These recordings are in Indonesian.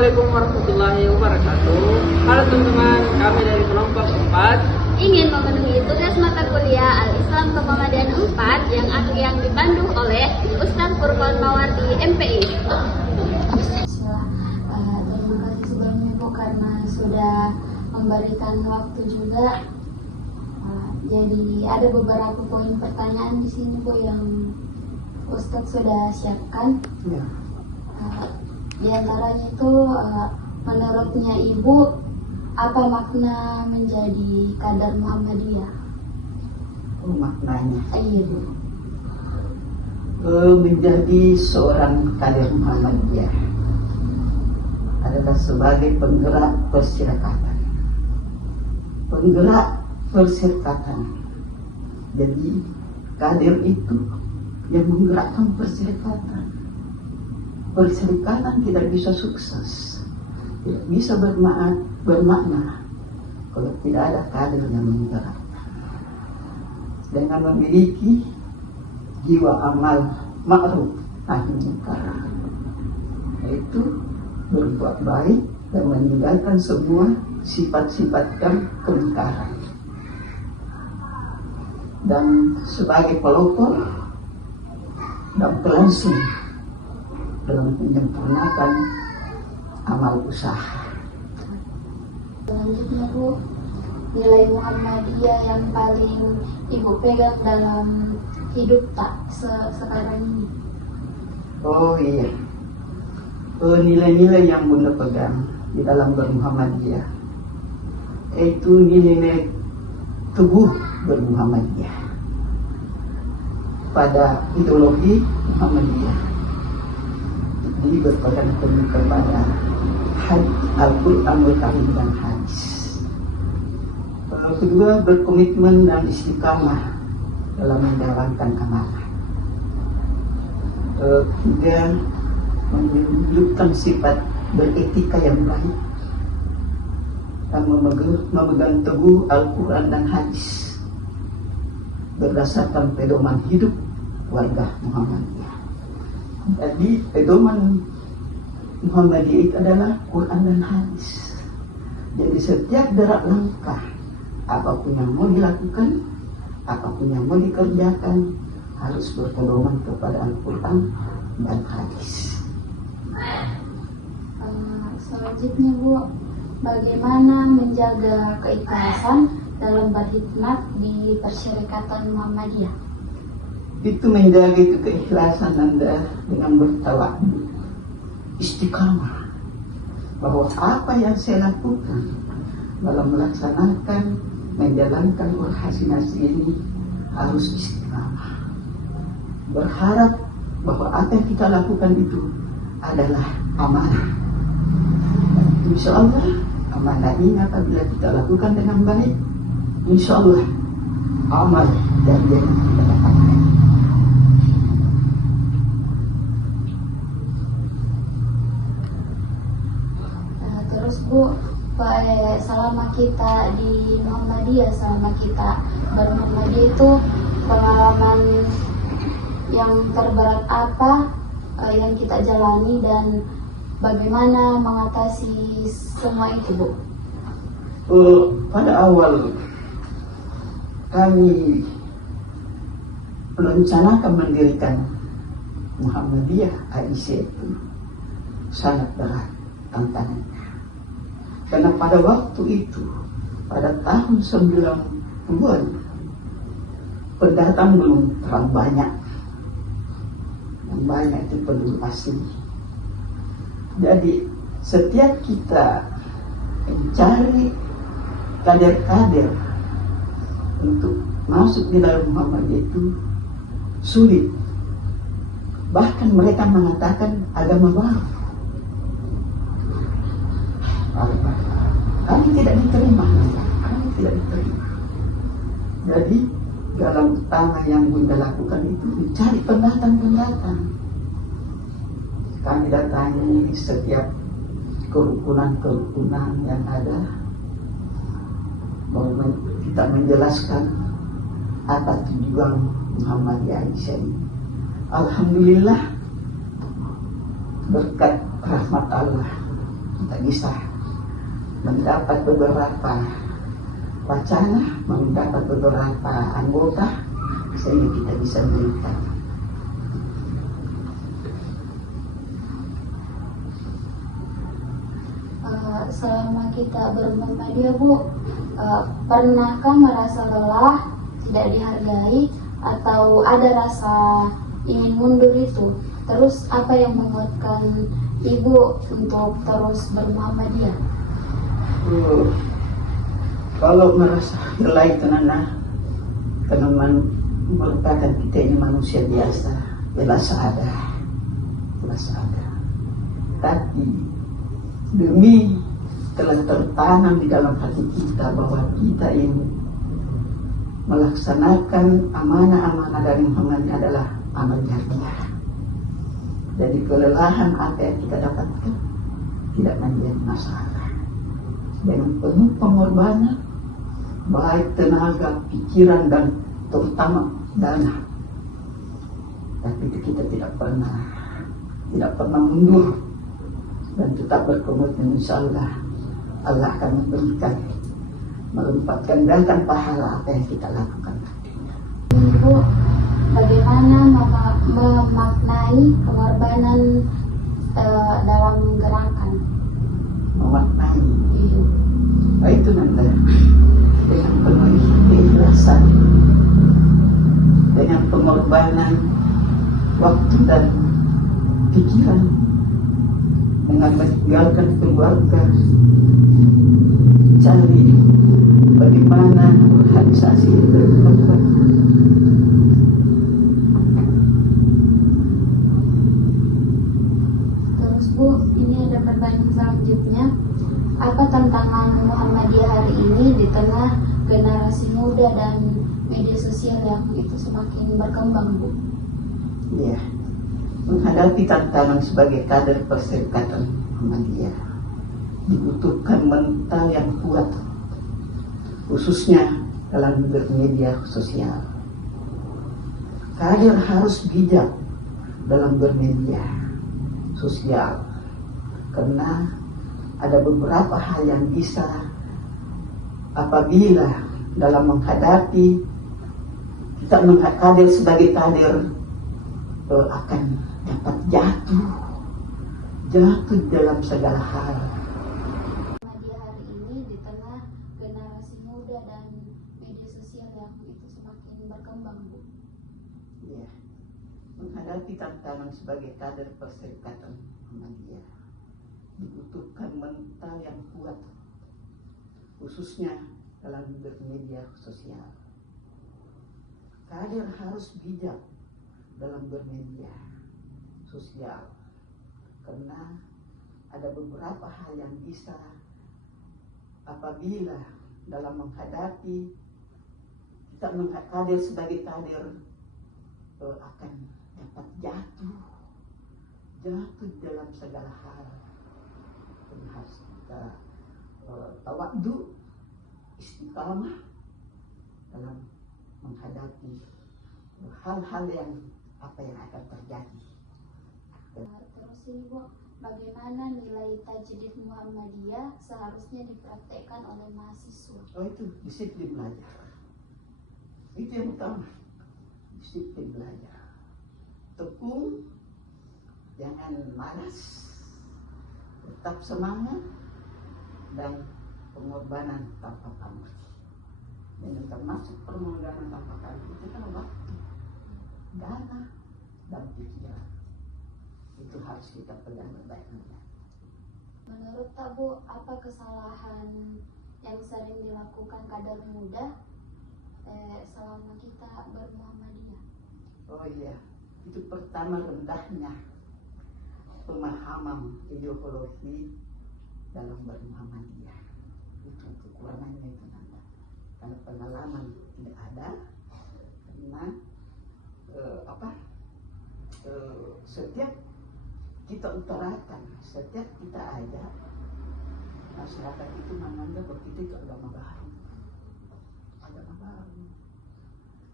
Assalamualaikum warahmatullahi wabarakatuh. Halo teman-teman, kami dari kelompok 4 ingin memenuhi tugas mata kuliah Al-Islam Kemuhammadiyaan 4 yang dipandu oleh Ustaz Furqan Mawardi MPI. Terima kasih sebelumnya Bu karena sudah memberikan waktu juga. Jadi ada beberapa poin pertanyaan di sini Bu yang Ustaz sudah siapkan. Ya. Di antaranya itu menurutnya Ibu apa makna menjadi kader Muhammadiyah? Oh, maknanya Iya Bu. Menjadi seorang kader Muhammadiyah adalah sebagai penggerak persyarikatan. Penggerak persyarikatan. Jadi kader itu yang menggerakkan persyarikatan. Persyarikatan tidak bisa sukses, tidak bisa bermakna kalau tidak ada kader yang menggerakkan. Dengan memiliki jiwa amal ma'ruf nahi munkar, yaitu berbuat baik dan meninggalkan semua sifat-sifat dan kemungkaran. Dan sebagai pelopor dan pelangsung dalam menyempurnakan amal usaha. Selanjutnya Bu, nilai Muhammadiyah yang paling Ibu pegang dalam hidup sekarang ini. Oh iya, nilai-nilai yang Bunda pegang di dalam bermuhammadiyah itu nilai teguh bermuhammadiyah pada ideologi Muhammadiyah. Jadi berpegang teguh kepada Al-Quran Al-Karim dan hadis. Kedua, berkomitmen dan istiqamah dalam menjalankan amanah. Ketiga, menunjukkan sifat beretika yang baik dan memegang teguh Al-Quran dan hadis berdasarkan pedoman hidup warga Muhammadiyah. Jadi pedoman Muhammadiyah itu adalah Quran dan hadis. Jadi setiap gerak langkah, apapun yang mau dilakukan, apapun yang mau dikerjakan, harus berpedoman kepada Al-Quran dan hadis. Selanjutnya Bu, bagaimana menjaga keikhlasan dalam berkhidmat di persyarikatan Muhammadiyah? Itu menjaga keikhlasan Anda dengan bertawadhu, istiqamah, bahwa apa yang saya lakukan dalam melaksanakan, menjalankan orasi ini harus istiqamah. Berharap bahwa apa yang kita lakukan itu adalah amanah. Insya Allah amanah ini apabila kita lakukan dengan baik, insya Allah amal dan yang kita dapatkan. Terus Bu, selama kita di Muhammadiyah, selama kita bermuhammadiyah itu pengalaman yang terberat apa yang kita jalani dan bagaimana mengatasi semua itu Bu? Pada awal kami merencanakan mendirikan Muhammadiyah Aisyah itu sangat berat tantangannya. Karena pada waktu itu, pada tahun 90-an, pendatang belum terlalu banyak. Yang banyak itu penduduk asli. Jadi setiap kita mencari kader-kader untuk masuk di dalam Muhammadiyah itu sulit. Bahkan mereka mengatakan agama baru. Kami tidak diterima. Jadi dalam utama yang Bunda lakukan itu mencari pendatang-pendatang. Kami datangi setiap kerukunan-kerukunan yang ada, kita menjelaskan apa tujuan Muhammadiyah Aisyah ini. Alhamdulillah berkat rahmat Allah kita bisa mendapat beberapa wacana, mendapat beberapa anggota sehingga kita bisa meningkat. Selama kita bermuhammadiyah Bu, pernahkah merasa lelah, tidak dihargai, atau ada rasa ingin mundur itu? Terus apa yang menguatkan Ibu untuk terus bermuhammadiyah? Kalau merasa lelah itu Nana, karena merupakan kita ini manusia biasa, jelas ada. Tapi demi telah tertanam di dalam hati kita bahwa kita ini melaksanakan amanah-amanah dari Muhammad adalah amal jariah. Jadi kelelahan apa yang kita dapatkan tidak menjadi masalah. Dengan penuh pengorbanan, baik tenaga, pikiran, dan terutama dana. Tapi kita tidak pernah mundur dan tetap berkomitmen. Insya Allah akan memberikan, melipat gandakan pahala apa yang kita lakukan. Ibu, bagaimana memaknai pengorbanan dalam gerakan? Memaknai itu nanti dengan penuh keikhlasan, dengan pengorbanan waktu dan pikiran, dengan meninggalkan keluarga, cari bagaimana organisasi itu berkembang. Terus Bu, ini ada pertanyaan selanjutnya. Apa tantangan Muhammadiyah hari ini di tengah generasi muda dan media sosial yang itu semakin berkembang Bu? Ya, menghadapi tantangan sebagai kader Perserikatan Muhammadiyah dibutuhkan mental yang kuat, khususnya dalam bermedia sosial. Kader harus bijak dalam bermedia sosial karena ada beberapa hal yang bisa apabila dalam menghadapi kita kader sebagai kader akan dapat jatuh dalam segala hal. Muhammadiyah hari ini di tengah generasi muda dan media sosial yang itu semakin berkembang Bu. Ya, menghadapi tantangan sebagai kader Perserikatan Muhammadiyah dibutuhkan mental yang kuat, khususnya dalam bermedia sosial. Kader harus bijak dalam bermedia sosial karena ada beberapa hal yang bisa apabila dalam menghadapi kita kader sebagai kader akan dapat jatuh dalam segala hal. Dan harus kita tawadhu, istiqamah dalam menghadapi hal-hal yang akan terjadi. Terus ini Bu, bagaimana nilai tajdid Muhammadiyah seharusnya dipraktekkan oleh mahasiswa? Itu disiplin belajar. Itu yang utama. Disiplin belajar. Tekun, jangan malas, tetap semangat, dan pengorbanan tanpa pamrih. Dan termasuk pengorbanan tanpa pamrih itu kan waktu, dana, dan pikiran. Itu harus kita pegang baik-baik. Menurut Tak Bu, apa kesalahan yang sering dilakukan kader muda selama kita bermuhammadiyah? Oh iya, itu pertama rendahnya pemahaman ideologi dalam bermuhammadiyah. Itu kekurangannya itu nanti. Karena pengalaman tidak ada, karena setiap kita utarakan, setiap kita ajak, masyarakat itu menganggap bahwa kita itu agama baru.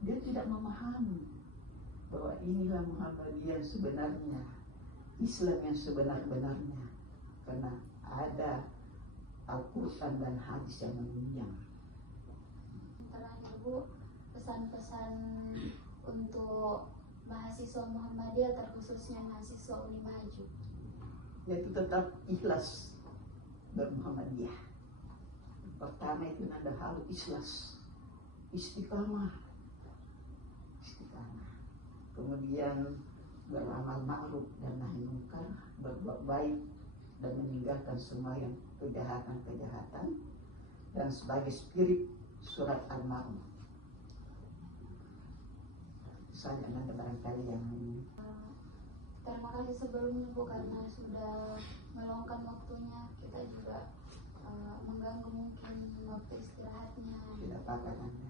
Dia tidak memahami bahwa inilah Muhammadiyah sebenarnya, Islam yang sebenar-benarnya. karena ada Al-Quran dan hadis yang menunjang. Terakhir Bu, pesan-pesan untuk mahasiswa Muhammadiyah terkhususnya mahasiswa Uni Maju. Yaitu tetap ikhlas bermuhammadiyah. Pertama itu ada hal ikhlas, istiqamah. Kemudian beramal ma'ruf dan nahi munkar, berbuat baik dan meninggalkan semua yang kejahatan-kejahatan, dan sebagai spirit surat Al-Ma'un. Saya ada barangkali yang Terima kasih sebelumnya Bu karena sudah meluangkan waktunya. Kita juga mengganggu mungkin waktu istirahatnya. tidak apa-apa.